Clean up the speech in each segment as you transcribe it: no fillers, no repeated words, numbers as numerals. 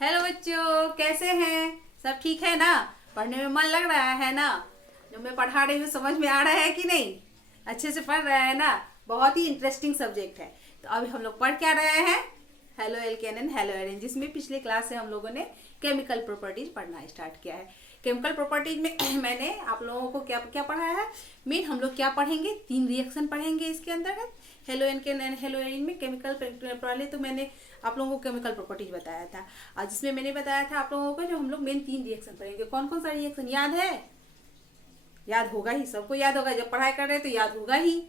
Hello बच्चों, कैसे हैं? सब ठीक है ना? पढ़ने में मन लग रहा है ना? जो मैं पढ़ा रही हूँ समझ में आ रहा है कि नहीं? अच्छे से पढ़ रहा है ना? बहुत ही इंटरेस्टिंग सब्जेक्ट है। तो अभी हम लोग पढ़ क्या रहे हैं? Halo alkane and hello Erin, जिसमें पिछले क्लास से हम लोगों ने केमिकल प्रॉपर्टीज पढ़ना स्टार्ट किया है। केमिकल प्रॉपर्टीज में मैंने आप लोगों को क्या क्या पढ़ाया है? मेन हम लोग क्या पढ़ेंगे? 3 रिएक्शन पढ़ेंगे इसके अंतर्गत। Halo alkane and hello Erin में केमिकल पहले तो मैंने आप लोगों को केमिकल प्रॉपर्टीज बताया था, और जिसमें मैंने बताया था आप लोगों को जो हम लोग मेन 3 रिएक्शन पढ़ेंगे। कौन कौन सा रिएक्शन याद है? याद होगा ही, सबको याद होगा, जब पढ़ाई कर रहे हैं तो याद होगा ही।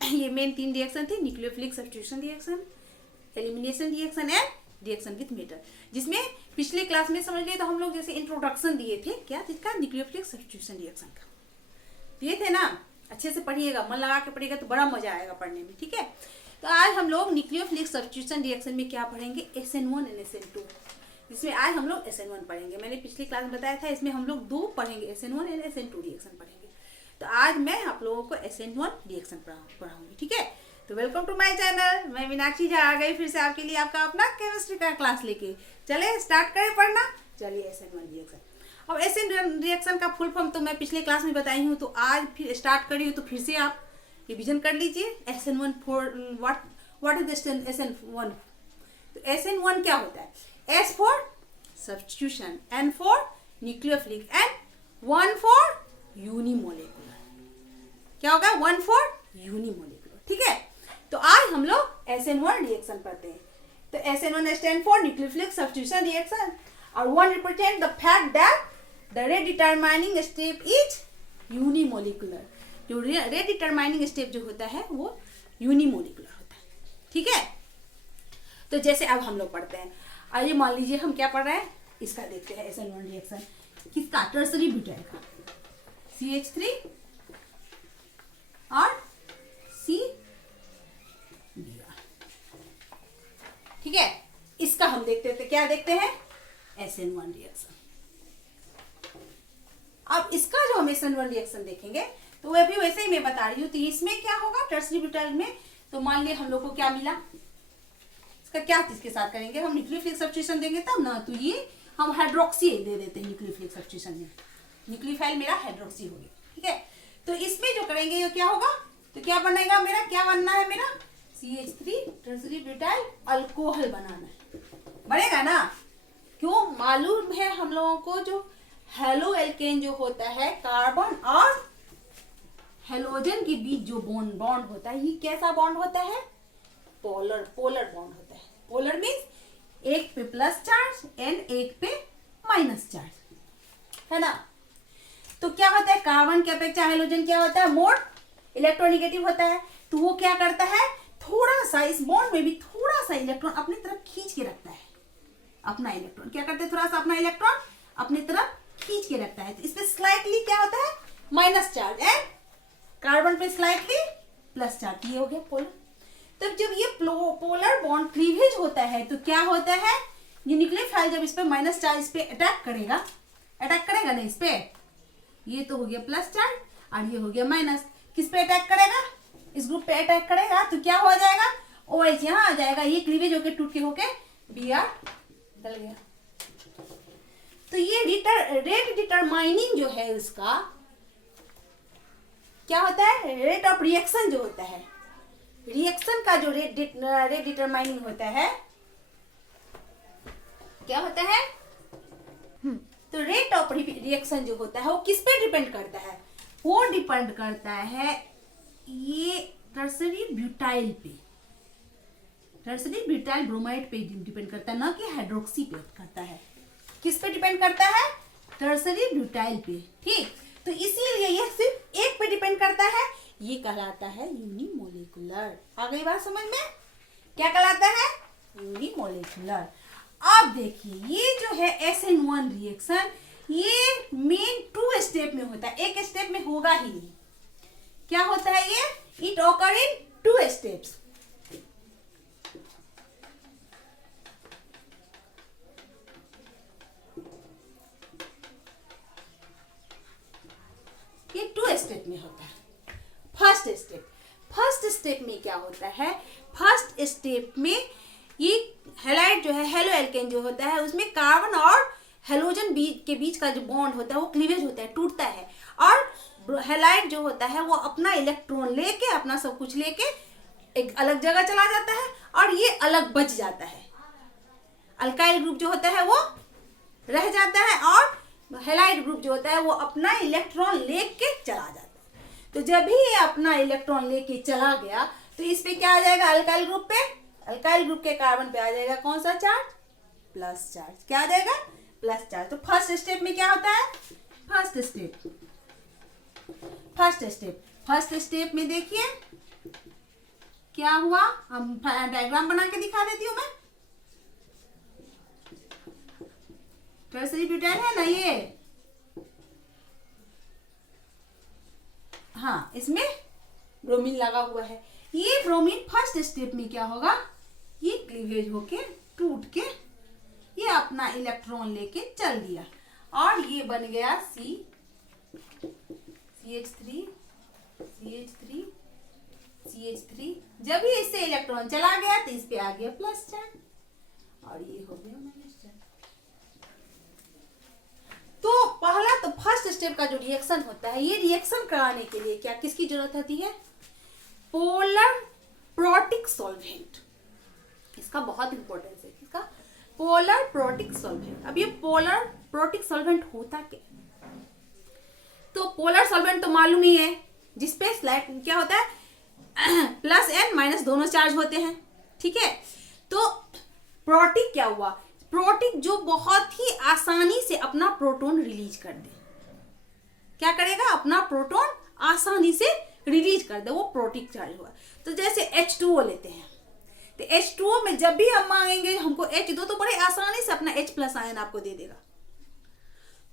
ये मेन 3 रिएक्शन थी, nucleophilic substitution reaction, elimination reaction and reaction with metal. जिसमें पिछले क्लास में समझ लिए तो हम लोग जैसे इंट्रोडक्शन दिए थे, क्या जिसका न्यूक्लियोफिलिक सब्स्टिट्यूशन रिएक्शन का दिए थे ना। अच्छे से पढ़िएगा, मन लगा के पढ़िएगा तो बड़ा मजा आएगा पढ़ने में, ठीक है। तो आज हम लोग न्यूक्लियोफिलिक सब्स्टिट्यूशन रिएक्शन में क्या पढ़ेंगे? SN1 and SN2। जिसमें आज हम लोग SN1 पढ़ेंगे। मैंने पिछली क्लास में बताया था इसमें हम लोग 2 पढ़ेंगे, SN1 एंड SN2 रिएक्शन पढ़ेंगे। तो आज मैं आप लोगों को SN1 रिएक्शन पढ़ाऊंगी, ठीक है। तो वेलकम टू माय चैनल। मैं मीनाक्षी झा आ गई फिर से आपके लिए, आपका अपना केमिस्ट्री का क्लास लेके। चले स्टार्ट करें पढ़ना। चलिए SN1 रिएक्शन। अब SN1 रिएक्शन का फुल फॉर्म तो मैं पिछले क्लास में बताई हूँ, तो आज फिर स्टार्ट करी हूँ, तो फिर से आप रिविजन कर लीजिए। SN1 for what is SN1? तो SN1 क्या होता है? S for substitution, N for nucleophilic and 1 for unimolecular. क्या होगा? 1 फॉर यूनिमोलिकुलर, ठीक है। तो आज हम लोग SN1 रिएक्शन पढ़ते हैं। तो SN1 stand for nucleophilic substitution reaction, और 1 represent the fact that the rate determining step is unimolecular. जो रेट डिटरमाइनिंग स्टेप जो होता है वो यूनिमोलिकुलर होता है, ठीक है। तो जैसे अब हम लोग पढ़ते हैं, आइए मान लीजिए हम क्या पढ़ रहे हैं, इसका देखते हैं। SN1 रिएक्शन किसका? टर्सरी ब्यूटाइल का, CH3 और CBr, ठीक है। इसका हम देखते थे, क्या देखते हैं? SN1 reaction. अब इसका जो हम SN1 रिएक्शन देखेंगे तो वह भी वैसे ही मैं बता रही हूँ। तो इसमें क्या होगा टर्सरी ब्यूटाइल में? तो मान लिया हम लोग को क्या मिला, इसका क्या इसके साथ करेंगे हम? न्यूक्लियोफिलिक सब्स्टिट्यूशन देंगे तब ना। तो ये हम हाइड्रोक्सी दे देते हैं न्यूक्लियोफिलिक सब्स्टिट्यूशन में। न्यूक्लियोफाइल मेरा हाइड्रोक्सी हो गया, ठीक है। तो इसमें जो करेंगे ये क्या होगा? तो क्या बनेगा मेरा? क्या बनना है मेरा? CH3 टर्सरी ब्यूटाइल अल्कोहल बनाना है, बनेगा ना। क्यों? मालूम है हम लोगों को जो हेलो एल्केन जो होता है, कार्बन और हेलोजन के बीच जो बॉन्ड होता है, ये कैसा बॉन्ड होता है? पोलर बॉन्ड होता है। पोलर मीन्स एक पे प्लस चार्ज एंड एक पे माइनस चार्ज, है ना। तो क्या होता है? कार्बन की अपेक्षा हाइड्रोजन क्या होता है? मोर इलेक्ट्रोनेगेटिव होता है। तो वो क्या करता है? थोड़ा सा इस बॉन्ड में भी थोड़ा सा इलेक्ट्रॉन अपनी तरफ खींच के रखता है। अपना इलेक्ट्रॉन क्या करते हैं? थोड़ा सा अपना इलेक्ट्रॉन अपनी तरफ खींच के रखता है। तो इसमें स्लाइटली क्या होता है? माइनस चार्ज, एंड कार्बन पे स्लाइटली प्लस चार्ज। ये हो गया पोलर। तब जब ये पोलर बॉन्ड क्लीवेज होता है तो क्या होता है? ये न्यूक्लियोफाइल जब इस पे माइनस चार्ज इस पे अटैक करेगा ना इस पे, ये तो हो गया प्लस चार्ज और ये हो गया माइनस। किस पे अटैक करेगा? इस ग्रुप पे अटैक करेगा। तो क्या हो जाएगा? OH यहाँ आ जाएगा, ये क्लीवेज होके टूट के होके Br निकल गया। तो ये रेट डिटरमाइनिंग जो है उसका क्या होता है? रेट ऑफ रिएक्शन जो होता है, रिएक्शन का जो रेट डिटरमाइनिंग होता है, क्या होता है? तो रेट ऑफ रिएक्शन जो होता है वो किस पे डिपेंड करता है? वो डिपेंड करता है ये टर्सरी ब्यूटाइल पे, टर्सरी ब्यूटाइल ब्रोमाइड पे डिपेंड करता है, ना कि हाइड्रोक्सी पे करता है। किस पे डिपेंड करता है? टर्सरी ब्यूटाइल पे, ठीक। तो इसीलिए ये सिर्फ एक पे डिपेंड करता है, ये कहलाता है यूनिमोलिकुलर। आ गई बात समझ में? क्या कहलाता है? यूनिमोलिकुलर। अब देखिए ये जो है SN1 रिएक्शन, ये मेन 2 स्टेप में होता है, एक स्टेप में होगा ही नहीं। क्या होता है ये? It occur in 2 steps. ये 2 स्टेप में होता है। फर्स्ट स्टेप में क्या होता है? फर्स्ट स्टेप में ये हैलाइड जो है, हेलो एल्केन जो होता है, उसमें कार्बन और हेलोजन के बीच का जो बॉन्ड होता है वो क्लीवेज होता है, टूटता है। और हैलाइड जो होता है वो अपना इलेक्ट्रॉन लेके, अपना सब कुछ लेके एक अलग जगह चला जाता है और ये अलग बच जाता है। अल्काइल ग्रुप जो होता है वो रह जाता है और हैलाइड ग्रुप जो होता है वो अपना इलेक्ट्रॉन लेके चला जाता है। तो जब भी ये अपना इलेक्ट्रॉन लेके चला गया तो इस पे क्या आ जाएगा, अल्काइल ग्रुप पे, अल्काइल ग्रुप के कार्बन पे आ जाएगा कौन सा चार्ज, प्लस चार्ज। क्या आ जाएगा, प्लस चार्ज। तो फर्स्ट स्टेप में क्या होता है, फर्स्ट स्टेप में देखिए क्या हुआ, हम डायग्राम बना के दिखा देती हूँ मैं। टर्सरी ब्यूटाइल है ना ये, हाँ, इसमें ब्रोमीन लगा हुआ है। ये ब्रोमीन फर्स्ट स्टेप में क्या होगा, ये क्लीवेज होके टूट के ये अपना इलेक्ट्रॉन लेके चल दिया और ये बन गया CH3। जब ही इससे इलेक्ट्रॉन चला गया तो इस पे आ गया प्लस चार्ज और ये हो गया माइनस चार्ज। तो पहला तो फर्स्ट स्टेप का जो रिएक्शन होता है, ये रिएक्शन कराने के लिए क्या किसकी जरूरत होती है, पोलर प्रोटिक सॉल्वेंट। इसका बहुत इंपॉर्टेंस है, किसका, पोलर प्रोटिक सॉल्वेंट। अब ये पोलर प्रोटिक सॉल्वेंट होता क्या, तो पोलर सॉल्वेंट तो मालूम ही है, जिसपे स्लाइड क्या होता है, प्लस एन माइनस दोनों चार्ज होते हैं, ठीक है। तो प्रोटिक क्या हुआ, प्रोटिक जो बहुत ही आसानी से अपना प्रोटॉन रिलीज कर दे, क्या करेगा, अपना प्रोटॉन आसानी से रिलीज कर दे, वो प्रोटिक चार्ज हुआ। तो जैसे H2O लेते हैं, तो H2O में जब भी हम मांगेंगे हमको H दो, तो बड़े आसानी से अपना H प्लस आयन आपको दे देगा।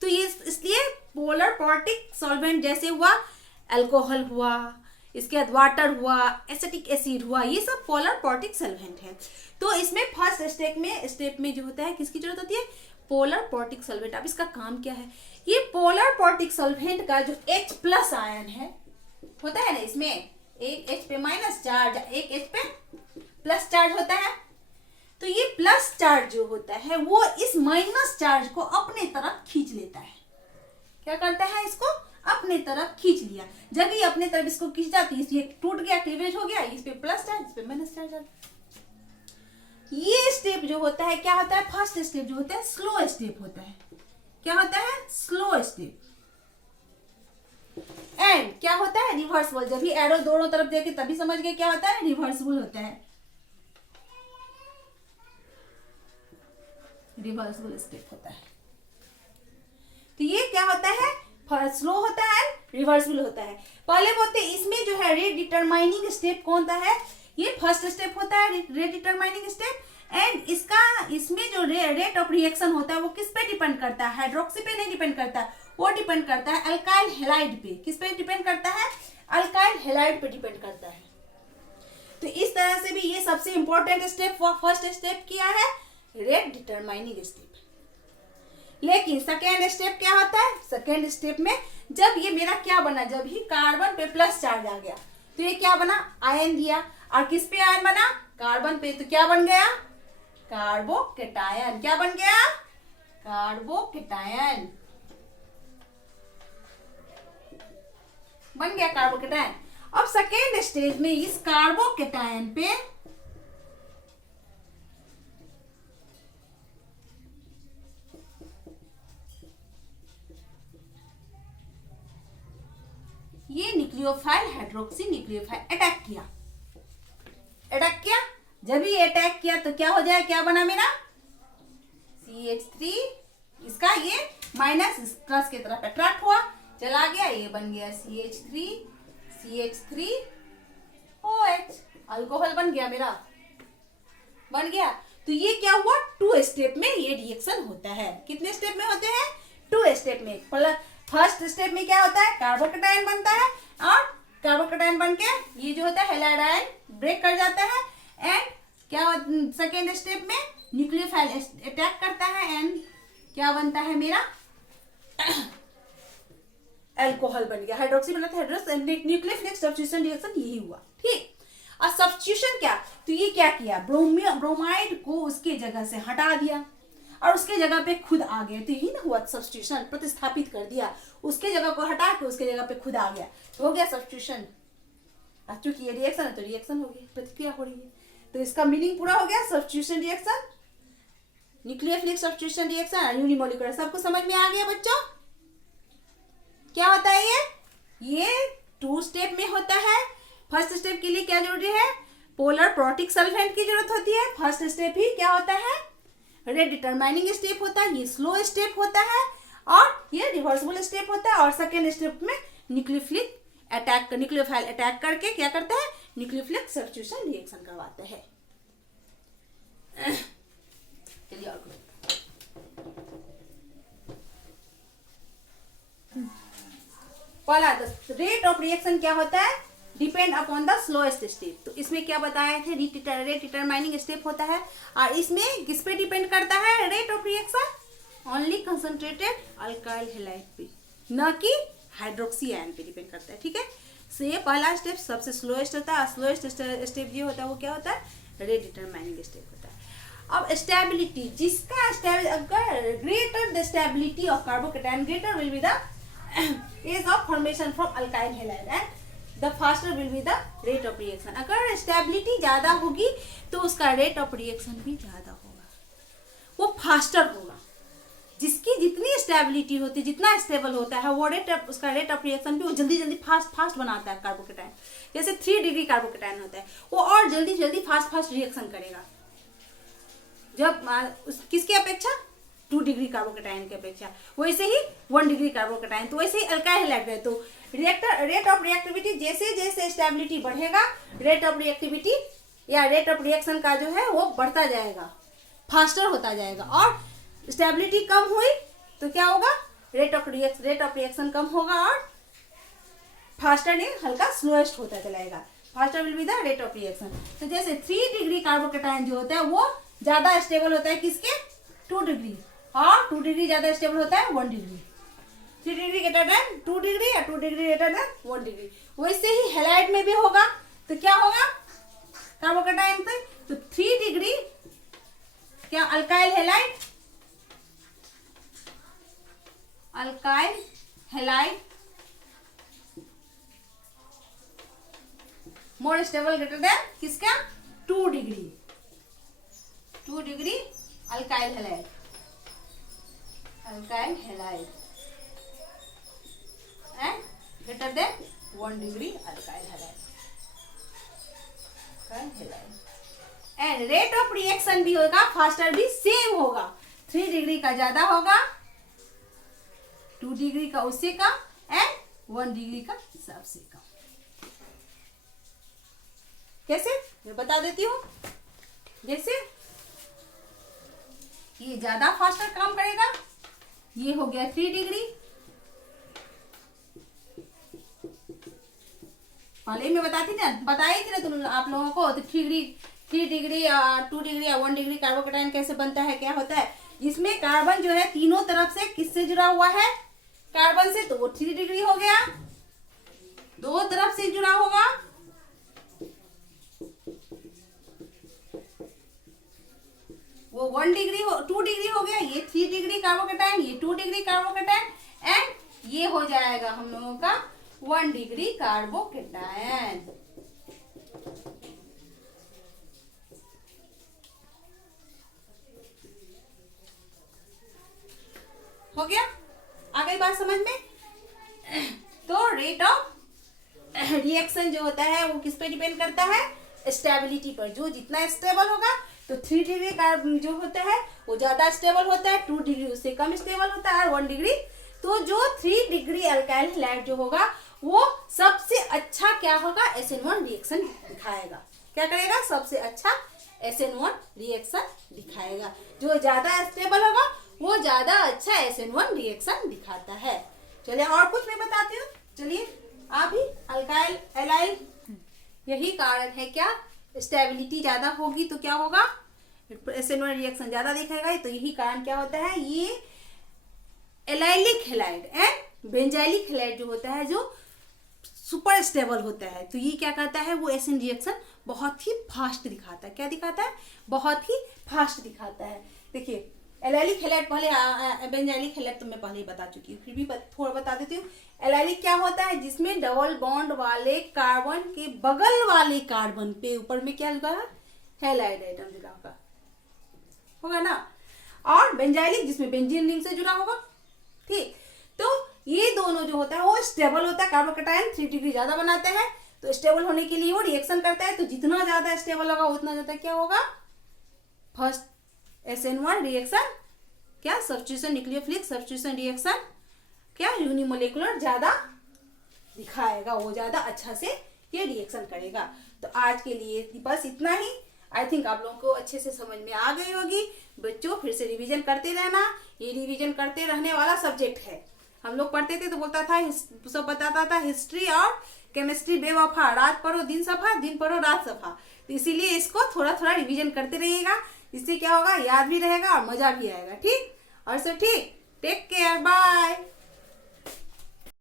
तो ये इसलिए पोलर प्रोटिक सॉल्वेंट जैसे हुआ, अल्कोहल हुआ, इसके बाद वाटर हुआ, एसिटिक एसिड हुआ, ये सब पोलर प्रोटिक सॉल्वेंट है। तो इसमें फर्स्ट स्टेप में जो होता है किसकी जरूरत होती है, पोलर प्रोटिक सॉल्वेंट। अब इसका काम क्या है, ये पोलर प्रोटिक सॉल्वेंट का जो H प्लस आयन है होता है ना, इसमें एक H पे माइनस चार्ज, एक H पे प्लस चार्ज होता है। तो ये प्लस चार्ज जो होता है वो इस माइनस चार्ज को अपने तरफ खींच लेता है। क्या करता है, इसको अपने तरफ खींच लिया। जब ये अपने तरफ इसको खींच जाती है, ये टूट गया, क्लीवेज हो गया, इस पे प्लस चार्ज, इस पे माइनस चार्ज। ये स्टेप जो होता है क्या होता है, फर्स्ट स्टेप जो होता है स्लो स्टेप होता है। क्या होता है, स्लो स्टेप। एंड क्या होता है, रिवर्सिबल। जब भी एरो दोनों तरफ देखे तभी समझ गए क्या होता है, रिवर्सिबल होता है, रिवर्सिबल स्टेप होता है। तो ये क्या होता है, स्लो होता है, रिवर्सिबल होता है। पहले बोलते इसमें जो है रेट डिटरमाइनिंग स्टेप कौन सा है, ये फर्स्ट स्टेप होता है, रेट डिटरमाइनिंग स्टेप। एंड इसमें जो रेट ऑफ रिएक्शन होता है वो किस पे डिपेंड करता है, हाइड्रोक्सी पे नहीं डिपेंड करता, वो डिपेंड करता है अल्काइल हैलाइड पे। किस पे डिपेंड करता है, अल्काइल हैलाइड पे डिपेंड करता है। तो इस तरह से भी ये सबसे इंपॉर्टेंट स्टेप फर्स्ट स्टेप किया है, रेट डिटरमाइनिंग स्टेप। लेकिन सेकेंड स्टेप क्या होता है, सेकेंड स्टेप में जब ये मेरा क्या बना, जब ही कार्बन पे प्लस चार्ज आ गया तो ये क्या बना, आयन दिया। और किस पे आयन बना, कार्बन पे, तो क्या बन गया, कार्बोकेटायन। क्या बन गया, कार्बोकेटायन बन गया, कार्बोकेटायन। अब सेकेंड स्टेज में इस कार्बोकेटायन पे ये न्यूक्लियोफाइल हाइड्रोक्सी न्यूक्लियोफाइल अटैक किया। जब ये अटैक किया तो क्या हो जाए, क्या बना मेरा, CH3। इसका ये माइनस प्लस की तरफ अट्रैक्ट हुआ, चला गया, ये बन गया CH3OH, अल्कोहल बन गया मेरा, बन गया। तो ये क्या हुआ, 2 स्टेप में ये रिएक्शन होता है। कितने स्टेप में होते हैं, 2 स्टेप में। फर्स्ट स्टेप में क्या होता है, कार्बोकेटायन बनता है और कार्बोकेटायन बनके ये जो होता है हैलाइड आयन ब्रेक कर जाता है। एंड क्या सेकेंड स्टेप में न्यूक्लियोफाइल अटैक करता है एंड क्या बनता है मेरा, अल्कोहल बन गया, हाइड्रोक्सी बना था, न्यूक्लियोफिलिक सब्स्टिट्यूशन रिएक्शन यही हुआ, ठीक। और सब्स्टिट्यूशन क्या, तो ये क्या किया, ब्रोमाइड को उसके जगह से हटा दिया और उसके जगह पे खुद आ गया, तो यही ना हुआ सब्स्टिट्यूशन, प्रतिस्थापित कर दिया, उसके जगह को हटा के उसके जगह पे खुद आ गया, तो हो गया सब्स्टिट्यूशन। अब चूंकि ये रिएक्शन है तो रिएक्शन हो गई, प्रतिक्रिया हो रही है, तो इसका मीनिंग पूरा हो गया, substitution reaction, nucleophilic substitution reaction, unimolecular. सबको समझ में आ गया बच्चों क्या होता है ये 2 स्टेप में होता है। फर्स्ट स्टेप के लिए क्या जरूरी है, पोलर प्रोटिक सल्फेंट की जरूरत होती है। फर्स्ट स्टेप ही क्या होता है, रेट डिटरमाइनिंग स्टेप होता है, ये स्लो स्टेप होता है और ये रिवर्सिबल स्टेप होता है। और सेकेंड स्टेप में न्यूक्लियोफिलिक अटैक, न्यूक्लियोफाइल अटैक करके क्या करते हैं, न्यूक्लियोफिलिक सब्स्टिट्यूशन रिएक्शन करवाते हैं। चलिए और पहला रेट ऑफ रिएक्शन क्या होता है, depend upon the slowest step. तो इसमें क्या बताए थे, रेट डिटरमाइनिंग स्टेप होता है और इसमें किस पे डिपेंड करता है rate of reaction, only concentrated alkyl halide पे, न कि हाइड्रोक्सी आयन पे डिपेंड करता है। ठीक है, सो ये पहला स्टेप सबसे स्लोएस्ट होता है। स्लोएस्ट स्टेप जो होता है वो क्या होता है, रेट डिटरमाइनिंग स्टेप होता है। अब स्टेबिलिटी, जिसका अगर greater the stability of carbocation, greater will be the ease of formation from alkyl halide and the faster will be the rate of reaction. अगर स्टेबिलिटी ज्यादा होगी तो उसका रेट ऑफ रिएक्शन भी ज्यादा होगा, वो फास्टर होगा। जिसकी जितनी स्टेबिलिटी होती है, जितना स्टेबल होता है, वो उसका रेट ऑफ रिएक्शन भी वो जल्दी जल्दी फास्ट बनाता है कार्बोकेटायन। जैसे 3 डिग्री कार्बोकेटायन होता है, वो और जल्दी जल्दी फास्ट रिएक्शन करेगा जब किसकी अपेक्षा, 2 डिग्री कार्बोकेटायन की अपेक्षा। वैसे ही 1 डिग्री कार्बोकेटायन, तो वैसे ही अल्काइल हैलाइड है। तो रेट ऑफ रिएक्टिविटी, जैसे जैसे स्टेबिलिटी बढ़ेगा, रेट ऑफ रिएक्टिविटी या रेट ऑफ रिएक्शन का जो है वो बढ़ता जाएगा, फास्टर होता जाएगा। और स्टेबिलिटी कम हुई तो क्या होगा, रेट ऑफ रिएक्शन कम होगा और फास्टर नहीं, हल्का स्लोएस्ट होता चलाएगा। Faster will be the rate of reaction. तो जैसे 3 डिग्री कार्बोकेटायन जो होता है वो ज्यादा स्टेबल होता है किसके, 2 डिग्री, और 2 डिग्री ज्यादा स्टेबल होता है 1 degree. 3 degree greater than 2 degree या 2 डिग्री ग्रेटर देन 1 डिग्री। वैसे ही हैलाइड में भी होगा, तो क्या होगा कार्बोकेटायन पे, तो 3 डिग्री क्या alkyl halide more stable greater than किसका, 2 degree alkyl halide and greater than 1 degree alkyl halide and rate of reaction भी होगा, फास्टर भी सेम होगा। 3 डिग्री का ज्यादा होगा, 2 डिग्री का उससे कम एंड 1 डिग्री का सबसे कम। कैसे, मैं बता देती हूँ। जैसे ये ज्यादा फास्टर काम करेगा, ये हो गया 3 डिग्री, पहले मैं बताई थी ना तुम आप लोगों को, तो 3 डिग्री या 2 डिग्री या 1 डिग्री कार्बोकेटायन कैसे बनता है, क्या होता है। इसमें कार्बन जो है तीनों तरफ से किससे जुड़ा हुआ है, कार्बन से, तो वो 3 डिग्री हो गया। 2 तरफ से जुड़ा होगा, वो 1 डिग्री 2 डिग्री हो गया। ये 3 डिग्री कार्बोकेटायन, ये 2 डिग्री कार्बोकेटायन एंड ये हो जाएगा हम लोगों का 1 डिग्री कार्बोकेटायन। हो गया, आ गई बात समझ में। तो रेट ऑफ रिएक्शन जो होता है वो किस पे डिपेंड करता है, स्टेबिलिटी पर। जो जितना स्टेबल होगा, तो 3 डिग्री का जो होता है वो ज्यादा स्टेबल होता है, 2 डिग्री उससे कम स्टेबल होता है, और 1 डिग्री। तो जो 3 डिग्री अल्काइल हैलाइड जो होगा वो सबसे अच्छा क्या होगा, SN1 रिएक्शन दिखाएगा। क्या करेगा, सबसे अच्छा SN1 रिएक्शन दिखाएगा। जो ज्यादा स्टेबल होगा वो ज्यादा अच्छा SN1 रिएक्शन दिखाता है। चलिए और कुछ मैं बताती हूँ। चलिए अभी अल्काइल हैलाइड, यही कारण है क्या, स्टेबिलिटी ज्यादा होगी तो क्या होगा, SN1 रिएक्शन ज्यादा दिखाएगा। तो यही कारण क्या होता है, ये allylic halide and benzylic halide जो होता है, जो सुपर स्टेबल होता है, तो ये क्या करता है, वो SN रिएक्शन बहुत ही फास्ट दिखाता है। क्या दिखाता है? बहुत ही फास्ट दिखाता है। देखिए एलाइलिक हैलाइड पहले, बेंजाइलिक हैलाइड तो मैं पहले ही बता चुकी हूँ, फिर भी थोड़ा बता देती हूँ। एलाइलिक क्या होता है? जिसमें डबल बॉन्ड वाले कार्बन के बगल वाले कार्बन पे ऊपर में क्या लगा है? हैलाइड आइटम जुड़ा होगा ना। और बेंजाइलिक जिसमें बेंजीन रिंग से जुड़ा होगा। ठीक, तो ये दोनों जो होता है वो स्टेबल होता है। कार्बोकैटायन 3 डिग्री ज्यादा बनाते हैं, तो स्टेबल होने के लिए वो रिएक्शन करता है। तो जितना ज्यादा स्टेबल होगा उतना ज्यादा क्या होगा? फर्स्ट SN1 रिएक्शन क्या? सब्स्टिट्यूशन, न्यूक्लियोफिलिक सब्स्टिट्यूशन रिएक्शन क्या? यूनिमोलिकुलर ज्यादा दिखाएगा, वो ज्यादा अच्छा से ये रिएक्शन करेगा। तो आज के लिए बस इतना ही। आई थिंक आप लोगों को अच्छे से समझ में आ गई होगी। बच्चों फिर से रिवीजन करते रहना, ये रिवीजन करते रहने वाला सब्जेक्ट है। हम लोग पढ़ते थे तो बोलता था, सब बताता था हिस्ट्री और केमिस्ट्री बेवफा, रात पढ़ो दिन सफा, दिन पढ़ो रात सफा। तो इसीलिए इसको थोड़ा थोड़ा रिवीजन करते रहिएगा, इससे क्या होगा? याद भी रहेगा और मजा भी आएगा। ठीक, और सब ठीक, टेक केयर, बाय।